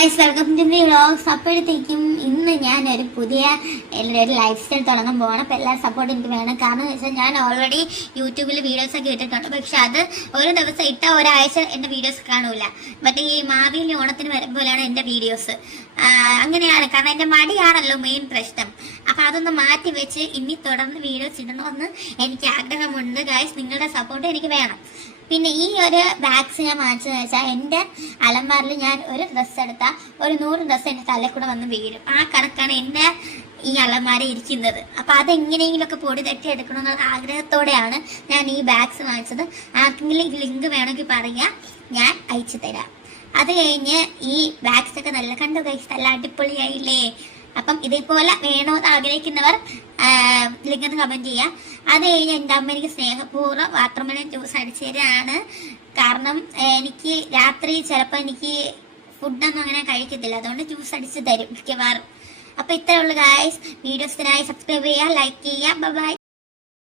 Guys welcome to my vlogs. അപ്പോഴത്തേക്കും ഇന്ന് ഞാൻ ഒരു പുതിയ ഒരു ലൈഫ് സ്റ്റൈൽ തുടങ്ങാൻ പോകണം. അപ്പോൾ എല്ലാവരും സപ്പോർട്ട് എനിക്ക് വേണം. കാരണം എന്ന് വെച്ചാൽ ഞാൻ ഓൾറെഡി യൂട്യൂബിൽ വീഡിയോസൊക്കെ ഇട്ടിട്ടുണ്ട്. പക്ഷെ അത് ഒരു ദിവസം ഇട്ട ഒരാഴ്ച എൻ്റെ വീഡിയോസ് കാണൂല. മറ്റേ ഈ മാവേലി ഓണത്തിന് വരുമ്പോഴാണ് എൻ്റെ വീഡിയോസ്. അങ്ങനെയാണ്, കാരണം എൻ്റെ മടിയാണല്ലോ മെയിൻ പ്രശ്നം. അപ്പോൾ അതൊന്ന് മാറ്റി വെച്ച് ഇനി തുടർന്ന് വീഡിയോസ് ഇടണമെന്ന് എനിക്ക് ആഗ്രഹമുണ്ട്. ഗായ്സ്, നിങ്ങളുടെ സപ്പോർട്ട് എനിക്ക് വേണം. പിന്നെ ഈ ഒരു ബാഗ്സ് ഞാൻ വാങ്ങിച്ചതെന്ന് വെച്ചാൽ എൻ്റെ അലമാരിൽ ഞാൻ ഒരു ഡ്രസ്സ് എടുത്താൽ ഒരു 100 ഡ്രസ്സ് എൻ്റെ തലയിൽ കൂടെ വന്ന് വീഴും. ആ കണക്കാണ് എൻ്റെ ഈ അലമാര ഇരിക്കുന്നത്. അപ്പോൾ അതെങ്ങനെയെങ്കിലുമൊക്കെ പൊടി തട്ടി എടുക്കണമെന്നുള്ള ആഗ്രഹത്തോടെയാണ് ഞാൻ ഈ ബാഗ്സ് വാങ്ങിച്ചത്. ആർക്കെങ്കിലും ലിങ്ക് വേണമെങ്കിൽ പറയാം, ഞാൻ അയച്ചു തരാം. അത് കഴിഞ്ഞ് ഈ ബാഗ്സ് ഒക്കെ നല്ല കണ്ടു ഗൈസ്, നല്ല അടിപൊളിയായില്ലേ? അപ്പം ഇതേപോലെ വേണമെന്ന് ആഗ്രഹിക്കുന്നവർ ലിങ്ക് ഒന്ന് കമൻറ്റ് ചെയ്യാം. അത് കഴിഞ്ഞ് എൻ്റെ അമ്മ എനിക്ക് സ്നേഹപൂർവ്വം വാട്ടർമെലൺ ജ്യൂസ് അടിച്ചു തരാണ്. കാരണം എനിക്ക് രാത്രി ചിലപ്പോൾ എനിക്ക് ഫുഡൊന്നും അങ്ങനെ കഴിക്കത്തില്ല, അതുകൊണ്ട് ജ്യൂസ് അടിച്ച് തരും മിക്കവാറും. അപ്പോൾ ഇത്രയേ ഉള്ളൂ ഗായ്സ്. വീഡിയോസിനായി സബ്സ്ക്രൈബ് ചെയ്യുക, ലൈക്ക് ചെയ്യുക. ബൈ.